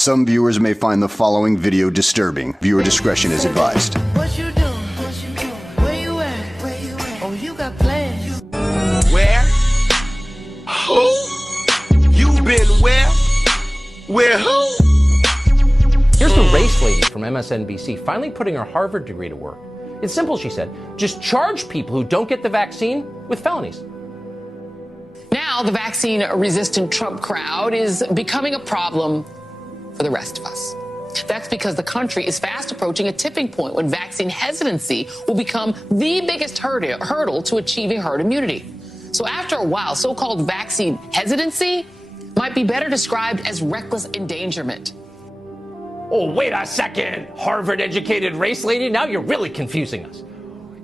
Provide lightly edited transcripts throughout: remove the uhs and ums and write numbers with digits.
Some viewers may find the following video disturbing. Viewer discretion is advised. What you doing? What you doing? Where you at? Where you at? Oh, you got plans. Where? Who? You been where? Where who? Here's the race lady from MSNBC finally putting her Harvard degree to work. It's simple, she said. Just charge people who don't get the vaccine with felonies. Now the vaccine-resistant Trump crowd is becoming a problem for the rest of us. That's because the country is fast approaching a tipping point when vaccine hesitancy will become the biggest hurdle to achieving herd immunity. So after a while, so-called vaccine hesitancy might be better described as reckless endangerment. Oh, wait a second, Harvard-educated race lady. Now you're really confusing us.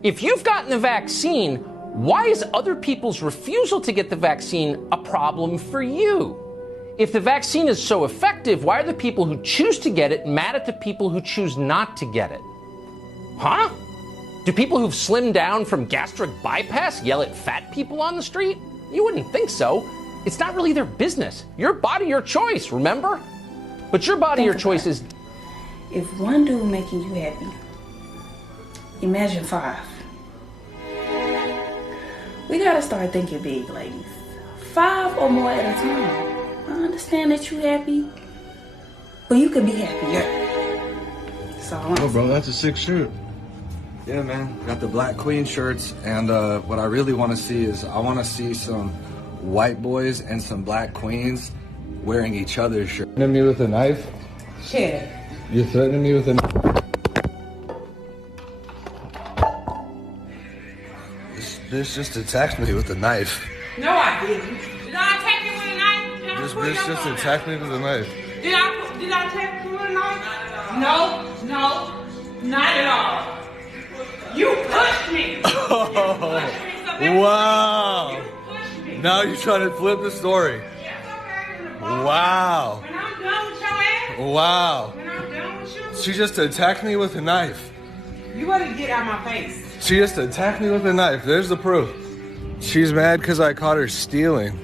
If you've gotten the vaccine, why is other people's refusal to get the vaccine a problem for you? If the vaccine is so effective, why are the people who choose to get it mad at the people who choose not to get it? Huh? Do people who've slimmed down from gastric bypass yell at fat people on the street? You wouldn't think so. It's not really their business. Your body, your choice, remember? But your body, your choice is... If one dude making you happy, imagine 5. We gotta start thinking big, ladies. 5 or more at a time. I understand that you happy, but you could be happier. So Oh, bro, that's a sick shirt. Yeah, man. Got the Black Queen shirts, and what I really want to see is I want to see some white boys and some Black Queens wearing each other's shirts. Threatening me with a knife? shit. You're threatening me with a knife? This just attacked me with a knife. No, I didn't. Did I attack you with a knife? This bitch just attacked me with a knife. Did I attack you with a knife? No, not at all. You pushed me. Wow. You pushed me. Now you're trying to flip the story. Wow. When I'm done with your ass. Wow. When I'm done with you. She just attacked me with a knife. You better get out of my face. She just attacked me with a knife. There's the proof. She's mad because I caught her stealing.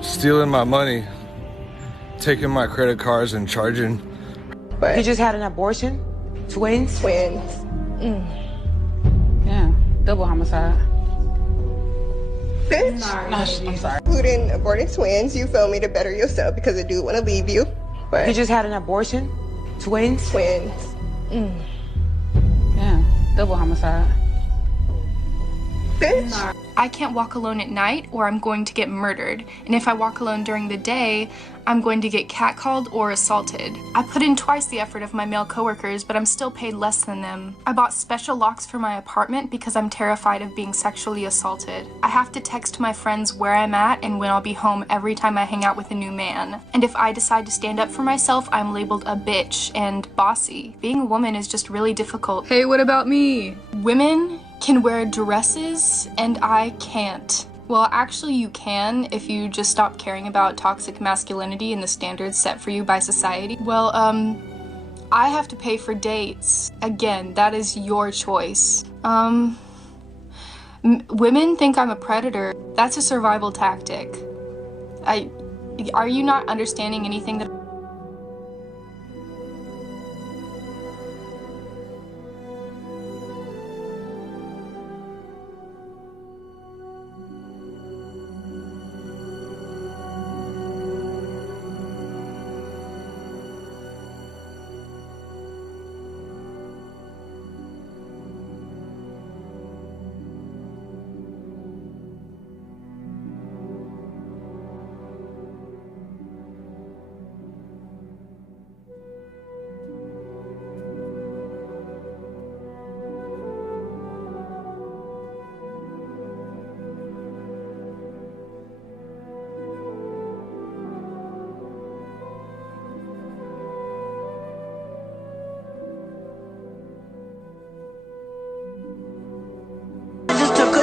Stealing my money. Taking my credit cards and charging. But you just had an abortion? Twins? Twins. Yeah, double homicide. Bitch. No, I'm sorry. Including aborted twins, you feel me, to better yourself because I do want to leave you. But You just had an abortion? Twins? twins. Yeah, double homicide. Bitch. I can't walk alone at night or I'm going to get murdered. And if I walk alone during the day, I'm going to get catcalled or assaulted. I put in twice the effort of my male coworkers, but I'm still paid less than them. I bought special locks for my apartment because I'm terrified of being sexually assaulted. I have to text my friends where I'm at and when I'll be home every time I hang out with a new man. And if I decide to stand up for myself, I'm labeled a bitch and bossy. Being a woman is just really difficult. Hey, what about me? Women can wear dresses and I can't. Well, actually you can if you just stop caring about toxic masculinity and the standards set for you by society. Well, I have to pay for dates. Again, that is your choice. Women think I'm a predator. That's a survival tactic. Are you not understanding anything that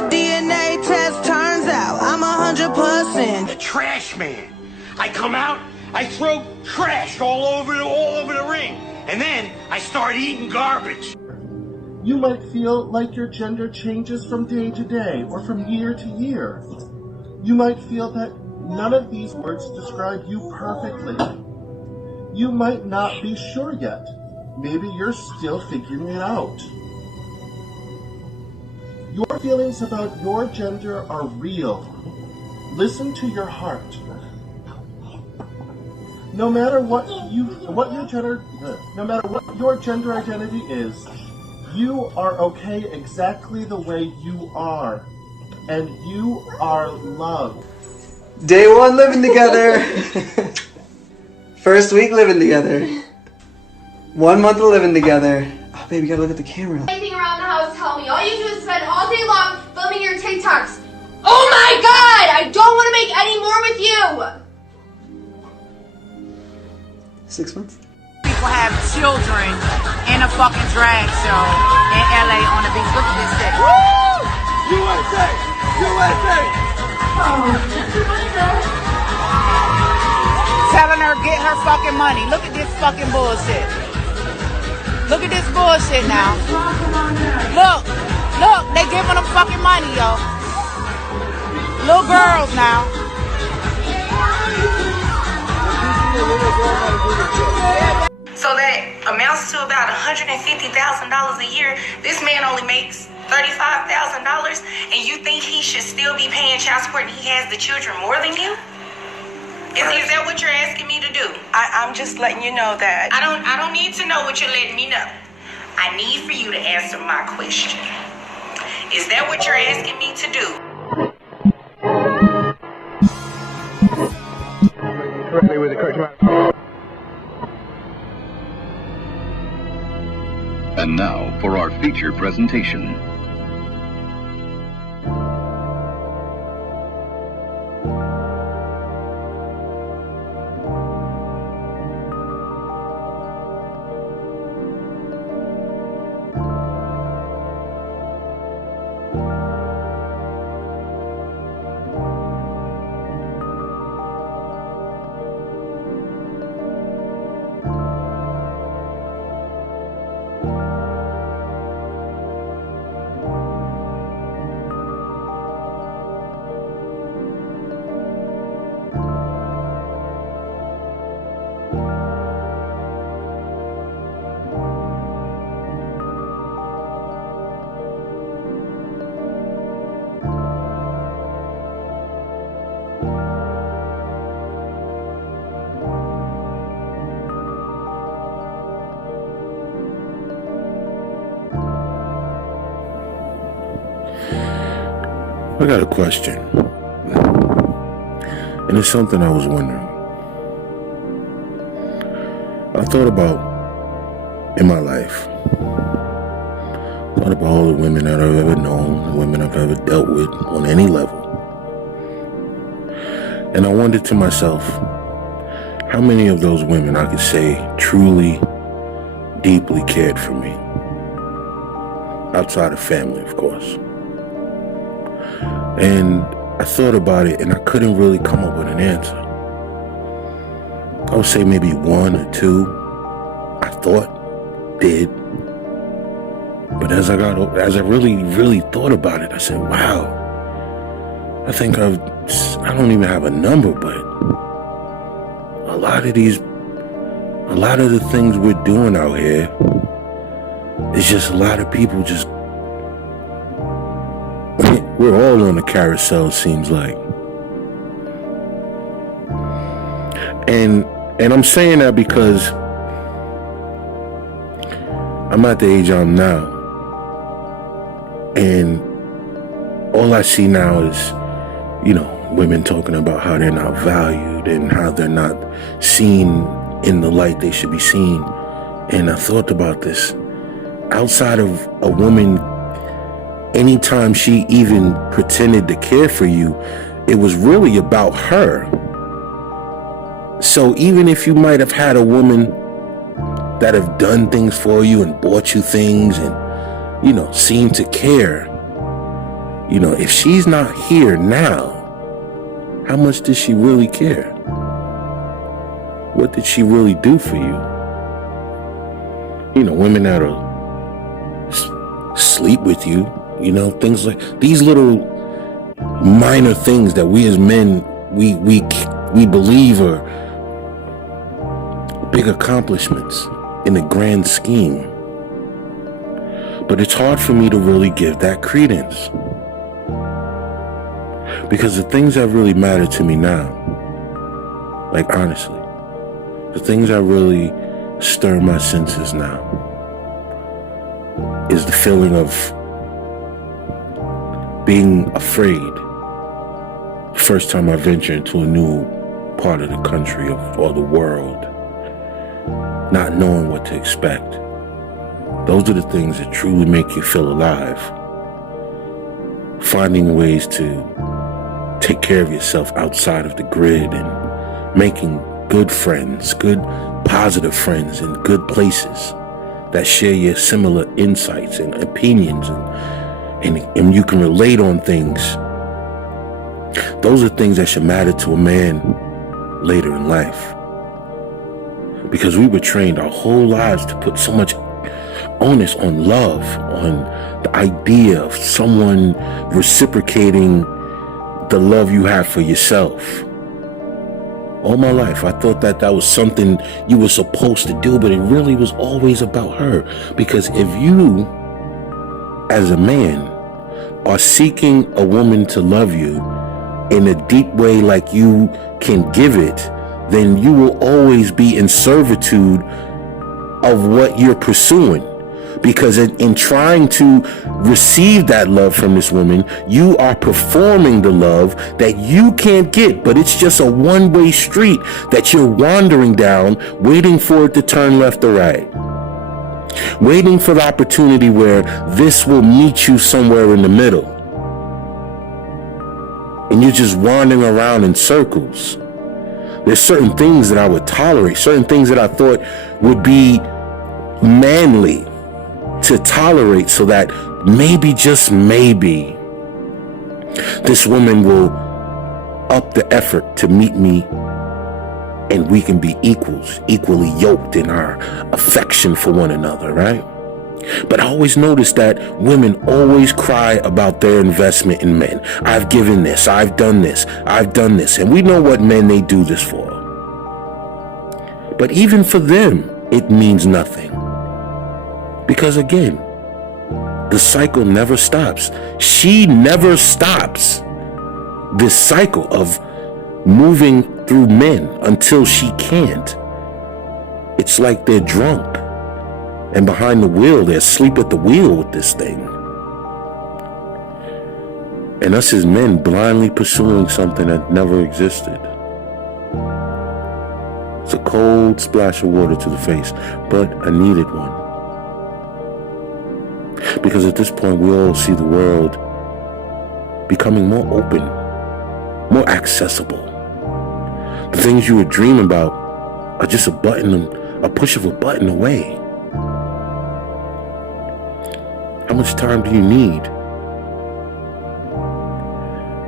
DNA test turns out I'm 100%. The trash man. I come out, I throw trash all over the ring, and then I start eating garbage. You might feel like your gender changes from day to day or from year to year. You might feel that none of these words describe you perfectly. you might not be sure yet. Maybe you're still figuring it out. Your feelings about your gender are real. Listen to your heart. No matter what your gender identity is, you are okay exactly the way you are, and you are loved. Day one living together. First week living together. 1 month of living together. Oh, baby, you gotta look at the camera. Anything around the house, tell me. All you do is spend all day long filming your TikToks. Oh my god! I don't want to make any more with you! 6 months. People have children in a fucking drag show in LA on the beach. Look at this shit. Woo! USA! USA! Telling her get her fucking money. Look at this fucking bullshit. Look at this bullshit now. Look, they giving them fucking money, yo. Little girls now. So that amounts to about $150,000 a year. This man only makes $35,000, and you think he should still be paying child support and he has the children more than you? Is that what you're asking me to do? I'm just letting you know that. I don't need to know what you're letting me know. I need for you to answer my question. Is that what you're asking me to do? Correctly with the correct amount. And now for our feature presentation. I got a question, and it's something I was wondering. I thought about in my life, thought about all the women that I've ever known, the women I've ever dealt with on any level. And I wondered to myself, how many of those women I could say truly, deeply cared for me? Outside of family, of course. And I thought about it, and I couldn't really come up with an answer. I would say maybe one or two, I thought, did. But as I really thought about it, I said, wow, I think I don't even have a number, but a lot of the things we're doing out here, it's just a lot of people just, we're all on the carousel, seems like. And I'm saying that because I'm at the age I'm now. And all I see now is, women talking about how they're not valued and how they're not seen in the light they should be seen. And I thought about this. Outside of a woman, anytime she even pretended to care for you, it was really about her. So even if you might have had a woman that have done things for you and bought you things and, seem to care, if she's not here now, how much does she really care? What did she really do for you? Women that'll sleep with you, things like these little minor things that we as men, we believe are big accomplishments in the grand scheme. But it's hard for me to really give that credence. Because the things that really matter to me now, like honestly, the things that really stir my senses now is the feeling of being afraid. First time I venture into a new part of the country or the world, not knowing what to expect. Those are the things that truly make you feel alive. Finding ways to take care of yourself outside of the grid and making good friends, good positive friends in good places that share your similar insights and opinions and you can relate on things. Those are things that should matter to a man later in life. Because we were trained our whole lives to put so much onus on love, on the idea of someone reciprocating the love you have for yourself. All my life, I thought that was something you were supposed to do, but it really was always about her. Because if you, as a man, are seeking a woman to love you in a deep way like you can give it, then you will always be in servitude of what you're pursuing. Because in trying to receive that love from this woman, you are performing the love that you can't get, but it's just a one-way street that you're wandering down, waiting for it to turn left or right. Waiting for the opportunity where this will meet you somewhere in the middle. And you're just wandering around in circles. There's certain things that I would tolerate, certain things that I thought would be manly to tolerate, so that maybe, just maybe, this woman will up the effort to meet me and we can be equally yoked in our affection for one another, right? But I always noticed that women always cry about their investment in men. I've given this, I've done this, I've done this. And we know what men they do this for. But even for them, it means nothing. Because again, the cycle never stops. She never stops this cycle of moving through men until she can't. It's like they're drunk. And behind the wheel, they're asleep at the wheel with this thing. And us as men blindly pursuing something that never existed. It's a cold splash of water to the face, but a needed one. Because at this point, we all see the world becoming more open, more accessible. The things you were dreaming about are just a push of a button away. How much time do you need?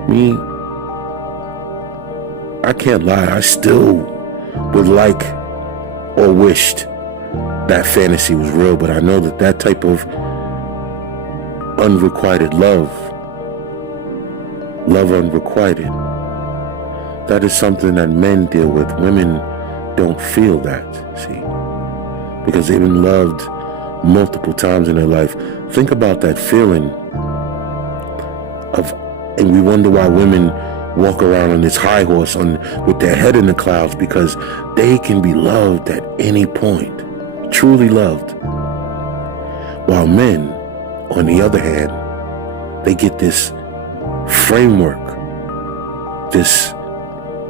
Me, I can't lie, I still would like or wished that fantasy was real, but I know that type of unrequited love unrequited, that is something that men deal with. Women don't feel that, see, because they've been loved multiple times in their life. Think about that feeling of, and we wonder why women walk around on this high horse with their head in the clouds, because they can be loved at any point, truly loved. While men, on the other hand, they get this framework, this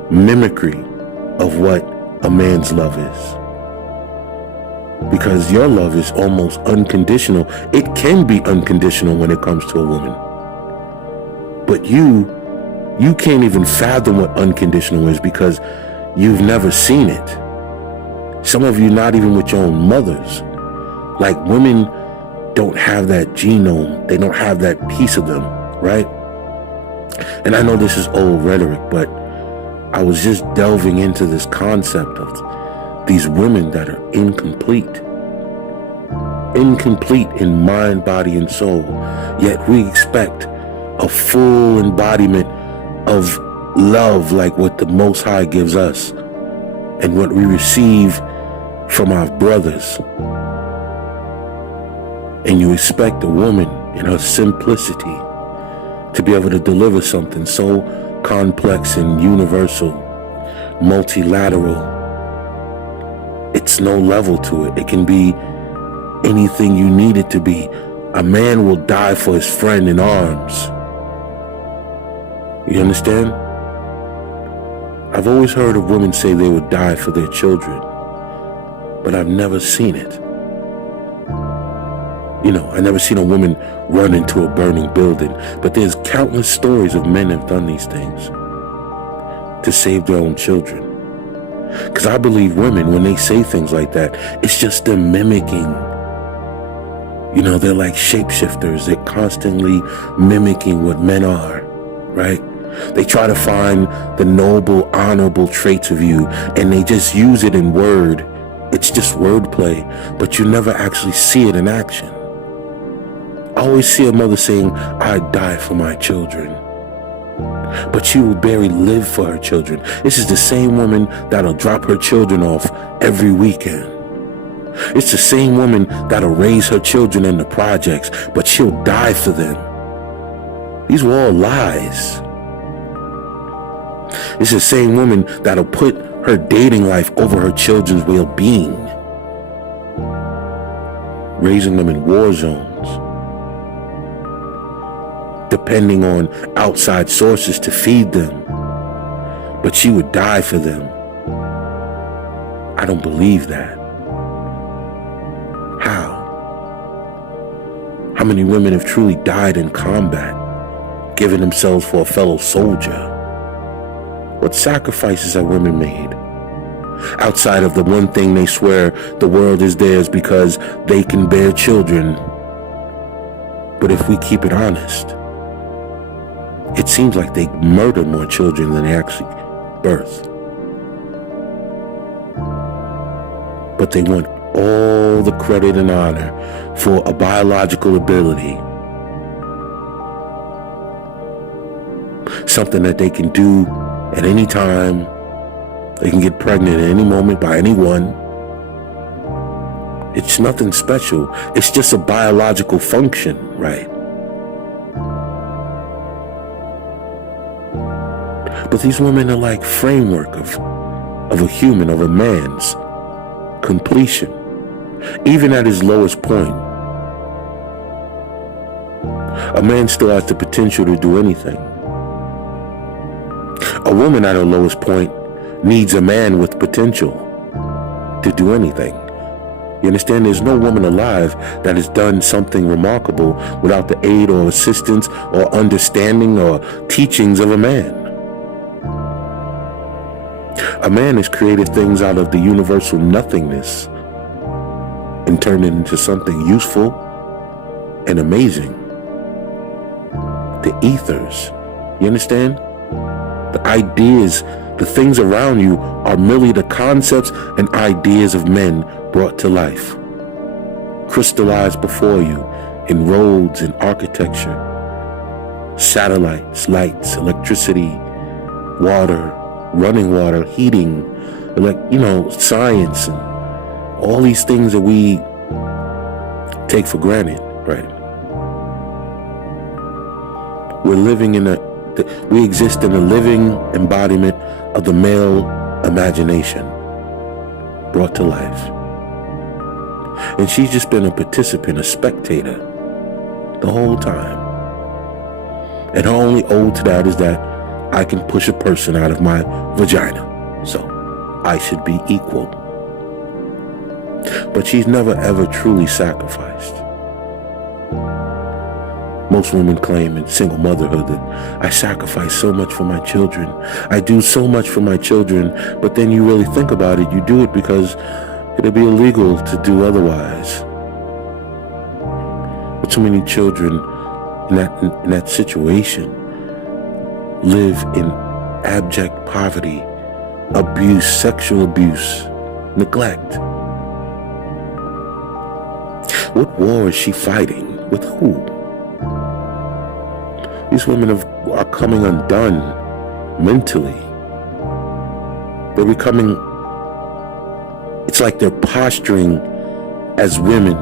mimicry of what a man's love is. Because your love is almost unconditional. It can be unconditional when it comes to a woman. But you can't even fathom what unconditional is because you've never seen it. Some of you not even with your own mothers. Like, women don't have that genome. They don't have that piece of them, right? And I know this is old rhetoric, but I was just delving into this concept of these women that are incomplete in mind, body, and soul. Yet we expect a full embodiment of love like what the Most High gives us. And what we receive from our brothers. And you expect a woman in her simplicity to be able to deliver something so complex and universal, multilateral. It's no level to it. It can be anything you need it to be. A man will die for his friend in arms. You understand? I've always heard of women say they would die for their children, but I've never seen it. You know, I never seen a woman run into a burning building, but there's countless stories of men have done these things to save their own children. Because I believe women, when they say things like that, it's just them mimicking. You know, they're like shapeshifters. They're constantly mimicking what men are, right? They try to find the noble, honorable traits of you, and they just use it in word. It's just wordplay, but you never actually see it in action. I always see a mother saying, "I'd die for my children." But she will barely live for her children. This is the same woman that'll drop her children off every weekend. It's the same woman that'll raise her children in the projects, but she'll die for them. These were all lies. It's the same woman that'll put her dating life over her children's well-being, raising them in war zones, depending on outside sources to feed them, but she would die for them. I don't believe that. How? How many women have truly died in combat, giving themselves for a fellow soldier? What sacrifices have women made? Outside of the one thing they swear the world is theirs because they can bear children. But if we keep it honest, it seems like they murder more children than they actually birth. But they want all the credit and honor for a biological ability. Something that they can do at any time. They can get pregnant at any moment by anyone. It's nothing special. It's just a biological function, right? But these women are like framework of a human, of a man's completion, even at his lowest point. A man still has the potential to do anything. A woman at her lowest point needs a man with potential to do anything. You understand? There's no woman alive that has done something remarkable without the aid or assistance or understanding or teachings of a man. A man has created things out of the universal nothingness and turned it into something useful and amazing. The ethers. You understand? The ideas, the things around you are merely the concepts and ideas of men brought to life, crystallized before you in roads and architecture, satellites, lights, electricity, water, running water, heating, science, and all these things that we take for granted, right? We exist in a living embodiment of the male imagination brought to life. And she's just been a participant, a spectator the whole time. And her only ode to that is that I can push a person out of my vagina, so I should be equal. But she's never ever truly sacrificed. Most women claim in single motherhood that I sacrifice so much for my children. I do so much for my children, but then you really think about it, you do it because it'd be illegal to do otherwise. But so many children in that situation live in abject poverty, abuse, sexual abuse, neglect. What war is she fighting? With who? These women are coming undone mentally. They're becoming It's like they're posturing as women,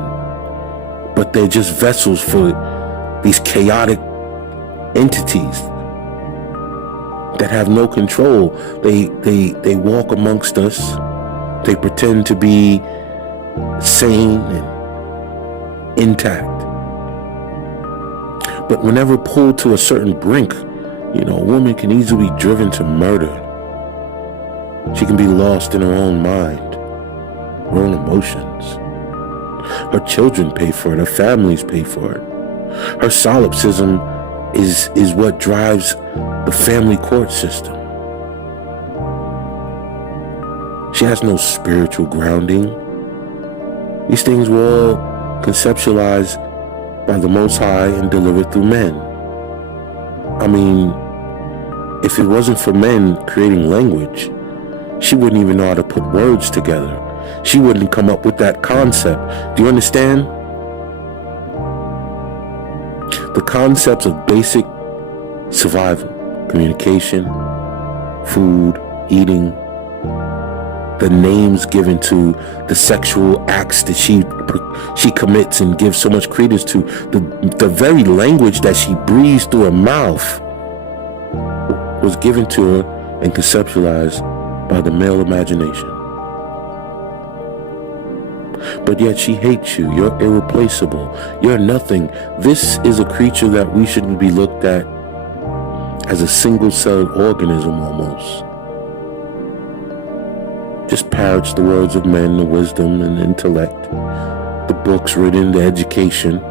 but they're just vessels for these chaotic entities that have no control. They walk amongst us. They pretend to be sane and intact. But whenever pulled to a certain brink, a woman can easily be driven to murder. She can be lost in her own mind, her own emotions. Her children pay for it. Her families pay for it. Her solipsism is what drives the family court system. She has no spiritual grounding. These things were all conceptualized by the Most High and delivered through men. I mean, if it wasn't for men creating language, she wouldn't even know how to put words together. She wouldn't come up with that concept. Do you understand? The concepts of basic survival, communication, food, eating, the names given to the sexual acts that she commits and gives so much credence to, the very language that she breathes through her mouth was given to her and conceptualized by the male imagination. But yet she hates you. You're irreplaceable. You're nothing. This is a creature that we shouldn't be looked at as a single-celled organism almost. Just parrots the words of men, the wisdom and intellect, the books written, the education.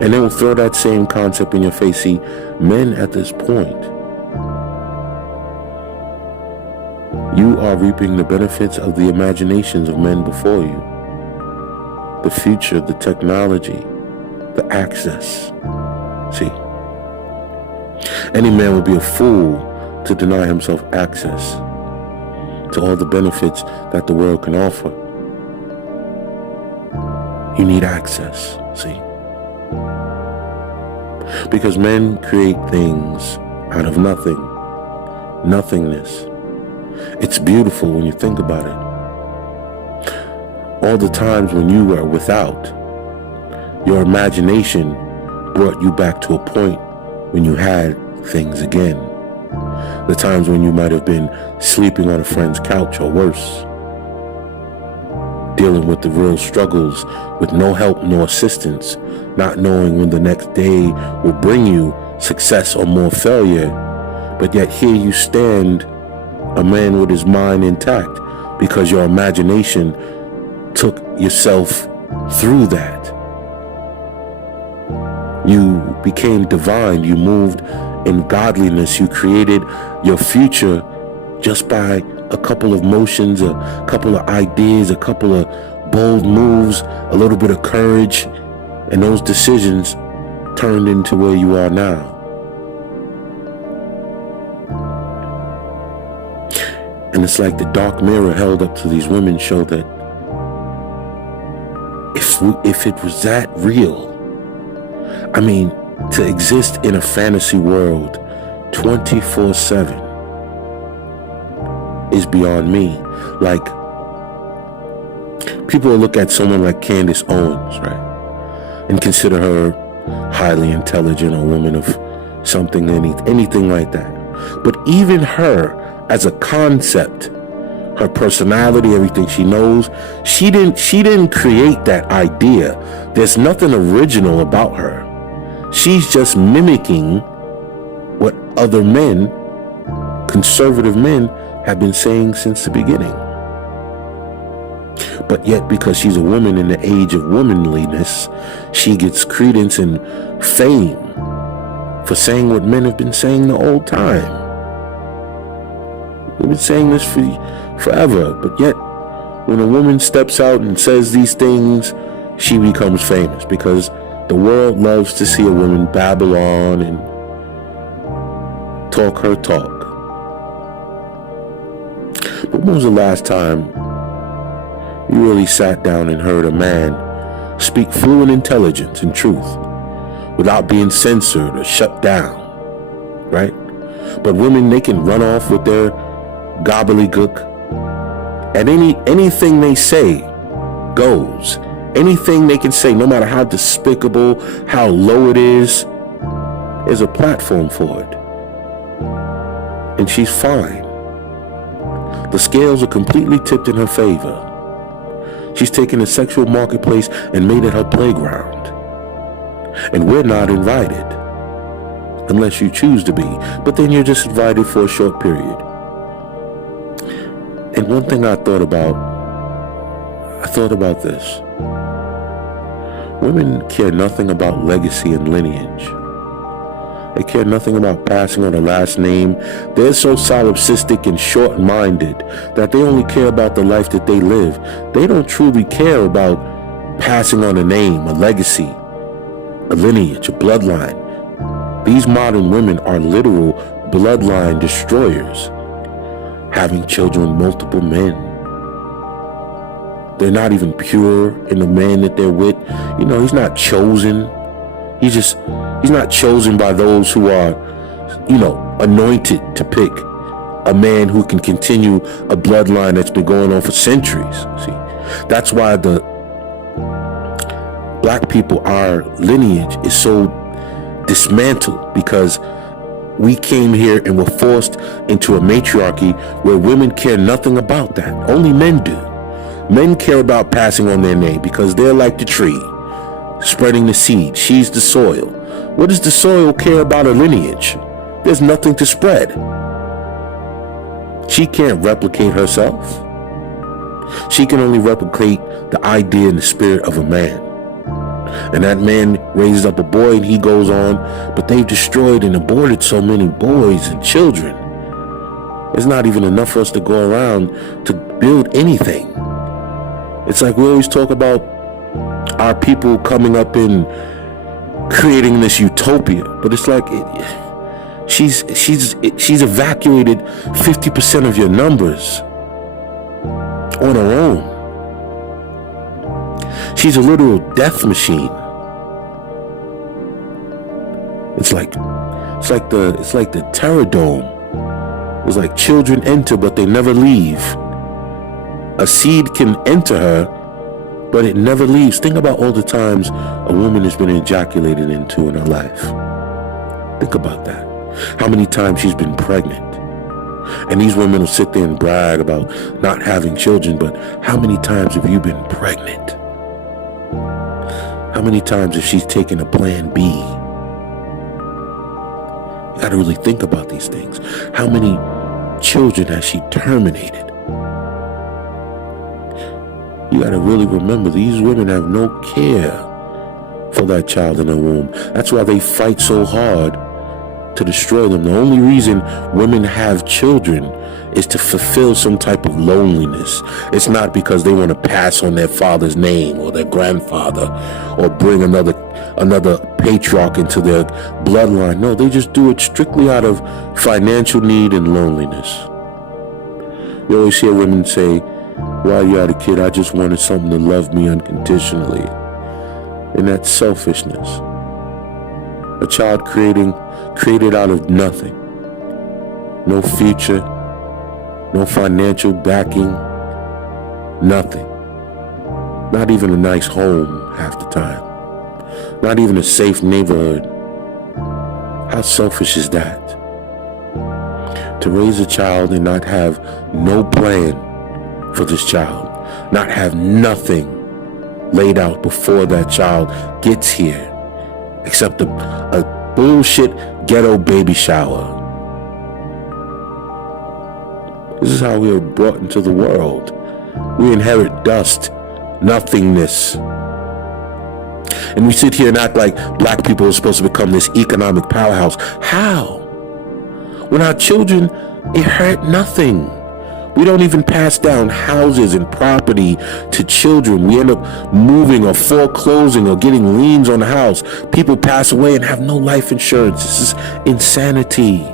And they will throw that same concept in your face. See, men at this point, you are reaping the benefits of the imaginations of men before you. The future, the technology, the access. See, any man would be a fool to deny himself access to all the benefits that the world can offer. You need access, see? Because men create things out of nothing, nothingness. It's beautiful when you think about it. All the times when you were without, your imagination brought you back to a point when you had things again. The times when you might have been sleeping on a friend's couch or worse, dealing with the real struggles with no help, no assistance, not knowing when the next day will bring you success or more failure. But yet here you stand, a man with his mind intact, because your imagination took yourself through that. You became divine. You moved in godliness. You created your future just by a couple of motions, a couple of ideas, a couple of bold moves, a little bit of courage, and those decisions turned into where you are now. And it's like the dark mirror held up to these women show that if it was that real, I mean, to exist in a fantasy world 24/7 is beyond me. Like, people will look at someone like Candace Owens, right, and consider her highly intelligent, a woman of something, anything like that. But even her, as a concept, her personality, everything she knows, she didn't create that idea. There's nothing original about her. She's just mimicking what other men, conservative men, have been saying since the beginning. But yet, because she's a woman in the age of womanliness, she gets credence and fame for saying what men have been saying the whole time. We've been saying this for forever, but yet when a woman steps out and says these things, she becomes famous, because the world loves to see a woman babble on and talk her talk. But when was the last time you really sat down and heard a man speak fluent intelligence and truth without being censored or shut down, right? But women, they can run off with their gobbledygook And anything they say goes. Anything they can say, no matter how despicable, how low it is a platform for it. And she's fine. The scales are completely tipped in her favor. She's taken the sexual marketplace and made it her playground. And we're not invited. Unless you choose to be. But then you're just invited for a short period. And one thing I thought about this. Women care nothing about legacy and lineage. They care nothing about passing on a last name. They're so solipsistic and short-minded that they only care about the life that they live. They don't truly care about passing on a name, a legacy, a lineage, a bloodline. These modern women are literal bloodline destroyers, having children with multiple men. They're not even pure in the man that they're with. You know, he's not chosen. He's not chosen by those who are, anointed to pick a man who can continue a bloodline that's been going on for centuries. See, that's why the black people, our lineage is so dismantled, because we came here and were forced into a matriarchy where women care nothing about that. Only men do. Men care about passing on their name because they're like the tree, spreading the seed. She's the soil. What does the soil care about a lineage? There's nothing to spread. She can't replicate herself. She can only replicate the idea and the spirit of a man. And that man raises up a boy and he goes on, but they've destroyed and aborted so many boys and children. There's not even enough for us to go around to build anything. It's like we always talk about our people coming up and creating this utopia, but it's like she's evacuated 50% of your numbers on her own. She's a literal death machine. It's like the Terror Dome. It's like children enter, but they never leave. A seed can enter her, but it never leaves. Think about all the times a woman has been ejaculated into in her life. Think about that. How many times she's been pregnant. And these women will sit there and brag about not having children, but how many times have you been pregnant? How many times has she taken a plan B? You gotta really think about these things. How many children has she terminated? You gotta really remember, these women have no care for that child in the womb. That's why they fight so hard to destroy them. The only reason women have children is to fulfill some type of loneliness. It's not because they want to pass on their father's name or their grandfather or bring another patriarch into their bloodline. No, they just do it strictly out of financial need and loneliness. You always hear women say, while you had a kid, I just wanted something to love me unconditionally. And that's selfishness. A child created out of nothing. No future, no financial backing, nothing. Not even a nice home half the time. Not even a safe neighborhood. How selfish is that? To raise a child and not have no plan for this child, not have nothing laid out before that child gets here, except a bullshit ghetto baby shower. This is how we are brought into the world. We inherit dust, nothingness. And we sit here and act like black people are supposed to become this economic powerhouse. How? When our children inherit nothing. We don't even pass down houses and property to children. We end up moving or foreclosing or getting liens on the house. People pass away and have no life insurance. This is insanity.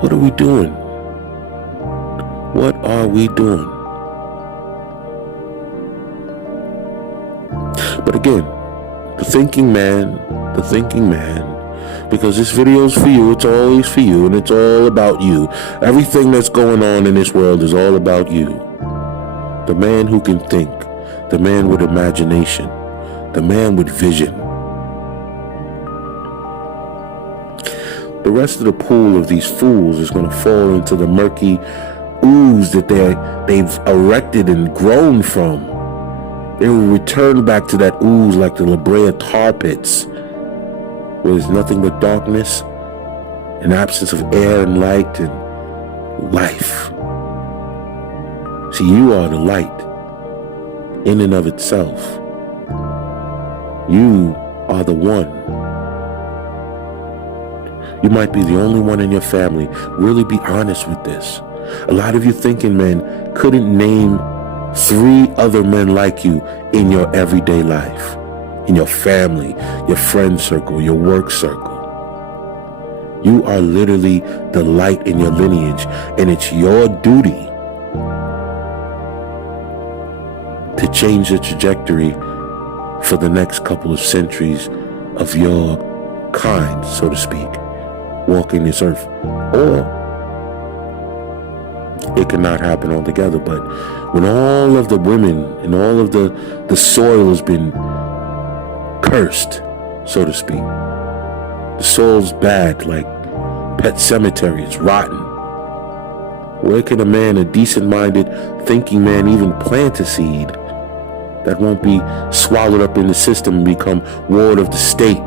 What are we doing? What are we doing? But again, the thinking man Because this video is for you, it's always for you, and it's all about you. Everything that's going on in this world is all about you. The man who can think, the man with imagination, the man with vision. The rest of the pool of these fools is going to fall into the murky ooze that they've erected and grown from. They will return back to that ooze like the La Brea tar pits, where there's nothing but darkness, an absence of air and light and life. See, you are the light in and of itself. You are the one. You might be the only one in your family. Really be honest with this. A lot of you thinking men couldn't name 3 other men like you in your everyday life, in your family, your friend circle, your work circle. You are literally the light in your lineage, and it's your duty to change the trajectory for the next couple of centuries of your kind, so to speak, walking this earth. Or it cannot happen altogether. But when all of the women and all of the soil has been cursed, so to speak, the soil's bad, like Pet Cemetery, it's rotten. Where can a man, a decent-minded, thinking man, even plant a seed that won't be swallowed up in the system and become ward of the state?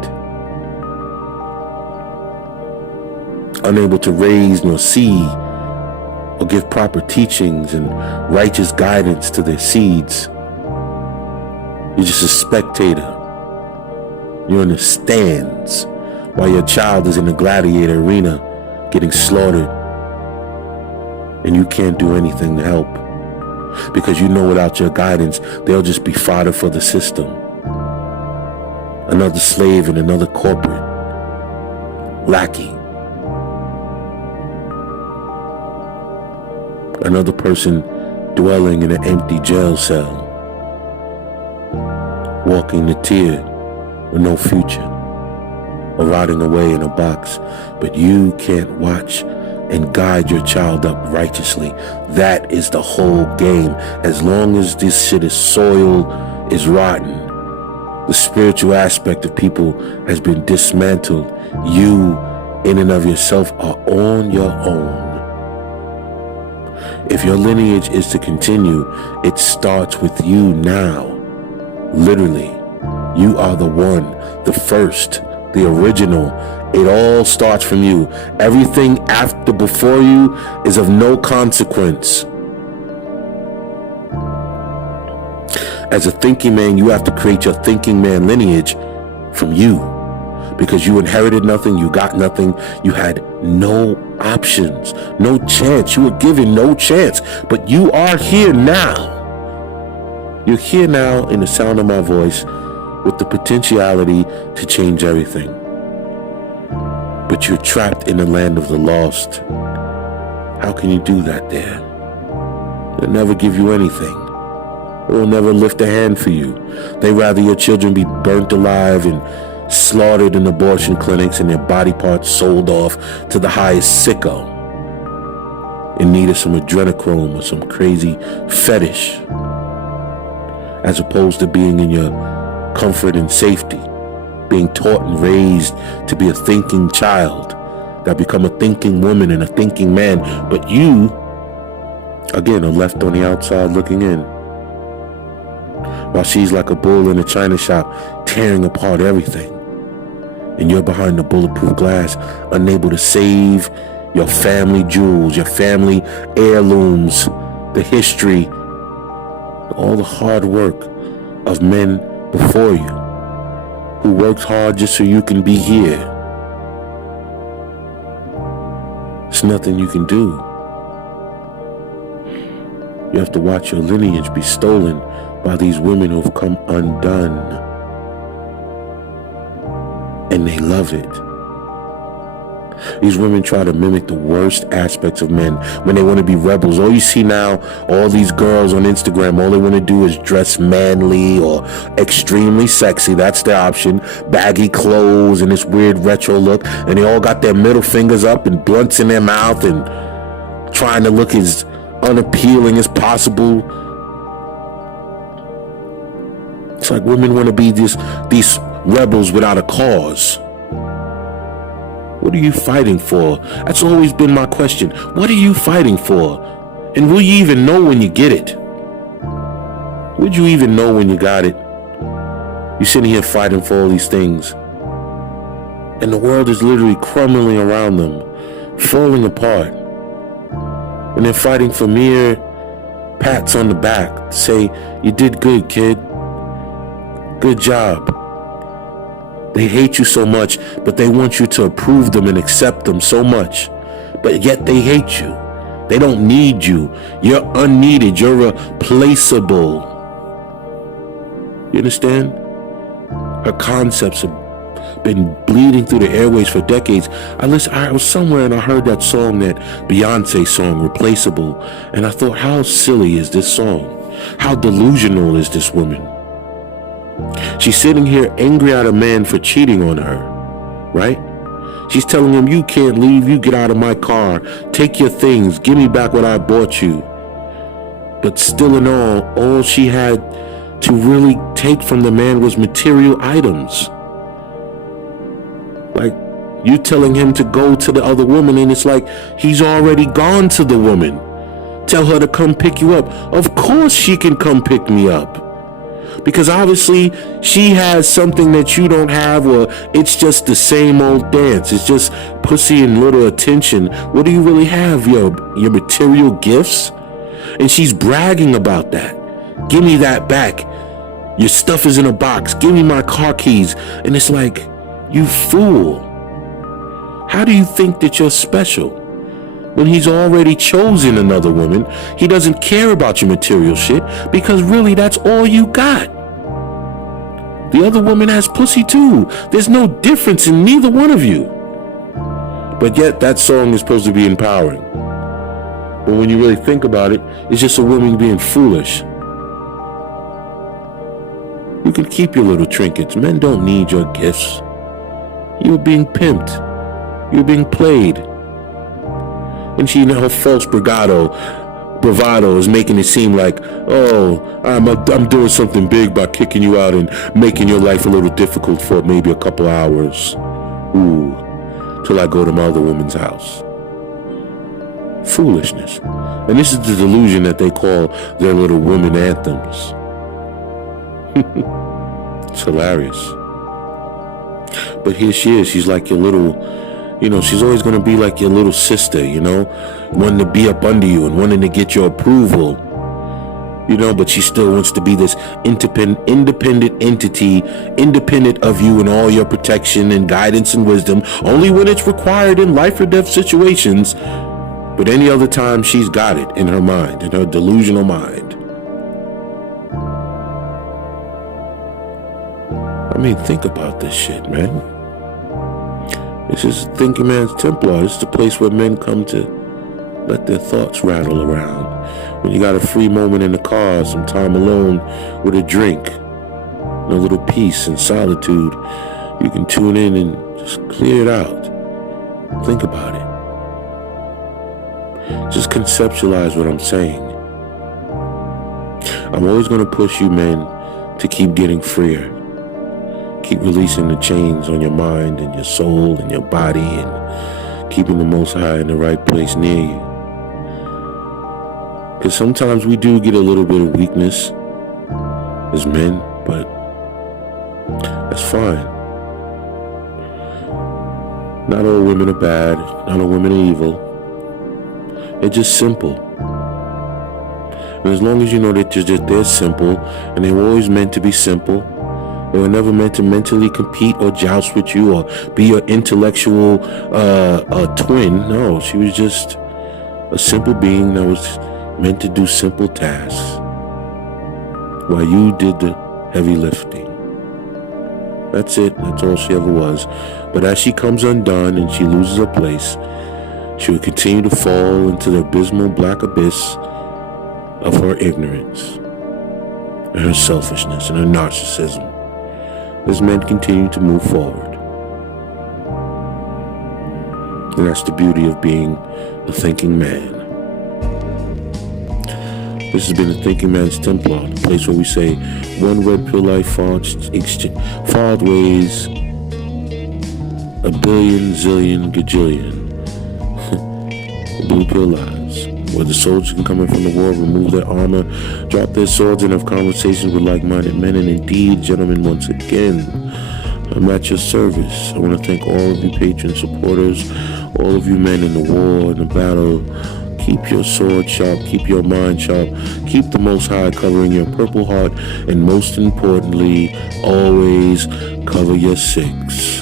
Unable to raise nor see or give proper teachings and righteous guidance to their seeds. You're just a spectator. You're in the stands while your child is in the gladiator arena getting slaughtered, and you can't do anything to help because you know without your guidance they'll just be fodder for the system. Another slave and another corporate lackey. Another person dwelling in an empty jail cell, walking the tier with no future, or rotting away in a box. But you can't watch and guide your child up righteously. That is the whole game. As long as this shit is soil, is rotten, the spiritual aspect of people has been dismantled, you in and of yourself are on your own. If your lineage is to continue, it starts with you now. Literally, you are the one, the first, the original. It all starts from you. Everything after, before you, is of no consequence. As a thinking man, you have to create your thinking man lineage from you, because you inherited nothing, you got nothing, you had no options, no chance. You were given no chance, but you are here now. You're here now in the sound of my voice with the potentiality to change everything. But you're trapped in the land of the lost. How can you do that there? They'll never give you anything. They will never lift a hand for you. They'd rather your children be burnt alive and slaughtered in abortion clinics and their body parts sold off to the highest sicko in need of some adrenochrome or some crazy fetish, as opposed to being in your comfort and safety, being taught and raised to be a thinking child that become a thinking woman and a thinking man. But you, again, are left on the outside looking in, while she's like a bull in a china shop tearing apart everything. And you're behind the bulletproof glass, unable to save your family jewels, your family heirlooms, the history, all the hard work of men before you, who worked hard just so you can be here. There's nothing you can do. You have to watch your lineage be stolen by these women who've come undone. And they love it. These women try to mimic the worst aspects of men when they want to be rebels. All you see now, all these girls on Instagram, all they want to do is dress manly or extremely sexy. That's their option. Baggy clothes and this weird retro look. And they all got their middle fingers up and blunts in their mouth and trying to look as unappealing as possible. It's like women want to be these rebels without a cause. What are you fighting for? That's always been my question. What are you fighting for? And will you even know when you get it? Would you even know when you got it? You're sitting here fighting for all these things. And the world is literally crumbling around them, falling apart. And they're fighting for mere pats on the back to say, you did good, kid. Good job. They hate you so much, but they want you to approve them and accept them so much. But yet they hate you. They don't need you. You're unneeded. You're replaceable. You understand? Her concepts have been bleeding through the airways for decades. I was somewhere and I heard that song, that Beyonce song, Replaceable. And I thought, how silly is this song? How delusional is this woman? She's sitting here angry at a man for cheating on her, right? She's telling him, you can't leave, you get out of my car, take your things, give me back what I bought you. But still in all she had to really take from the man was material items. Like, you telling him to go to the other woman, and it's like he's already gone to the woman. Tell her to come pick you up. Of course she can come pick me up. Because obviously she has something that you don't have, or it's just the same old dance. It's just pussy and little attention. What do you really have? Your material gifts? And she's bragging about that. Give me that back. Your stuff is in a box. Give me my car keys. And it's like, you fool. How do you think that you're special? When he's already chosen another woman, he doesn't care about your material shit, because really that's all you got. The other woman has pussy too. There's no difference in neither one of you. But yet that song is supposed to be empowering. But when you really think about it, it's just a woman being foolish. You can keep your little trinkets. Men don't need your gifts. You're being pimped. You're being played. And she, in her false bravado is making it seem like, oh, I'm doing something big by kicking you out and making your life a little difficult for maybe a couple hours. Ooh, till I go to my other woman's house. Foolishness. And this is the delusion that they call their little women anthems. It's hilarious. But here she is. She's like your little... she's always going to be like your little sister, wanting to be up under you and wanting to get your approval, but she still wants to be this independent entity, independent of you and all your protection and guidance and wisdom, only when it's required in life or death situations. But any other time, she's got it in her mind, in her delusional mind. I mean, think about this shit, man. This is Thinking Man's Templar. This is the place where men come to let their thoughts rattle around. When you got a free moment in the car, some time alone with a drink, and a little peace and solitude, you can tune in and just clear it out. Think about it. Just conceptualize what I'm saying. I'm always going to push you men to keep getting freer. Keep releasing the chains on your mind and your soul and your body, and keeping the Most High in the right place near you. Because sometimes we do get a little bit of weakness as men, but that's fine. Not all women are bad. Not all women are evil. They're just simple. And as long as you know that they're simple, and they were always meant to be simple, they were never meant to mentally compete or joust with you or be your intellectual twin. No, she was just a simple being that was meant to do simple tasks while you did the heavy lifting. That's it. That's all she ever was. But as she comes undone and she loses her place, she will continue to fall into the abysmal black abyss of her ignorance and her selfishness and her narcissism as men continue to move forward. And that's the beauty of being a thinking man. This has been the Thinking Man's Templar, the place where we say one red pill life far outweighs a billion, zillion, gajillion blue pill lives, where the soldiers can come in from the war, remove their armor, drop their swords, and have conversations with like-minded men. And indeed, gentlemen, once again, I'm at your service. I want to thank all of you patron supporters, all of you men in the war, in the battle. Keep your sword sharp, keep your mind sharp, keep the Most High covering your purple heart, and most importantly, always cover your six.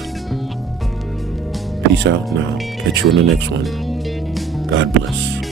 Peace out now. Catch you on the next one. God bless.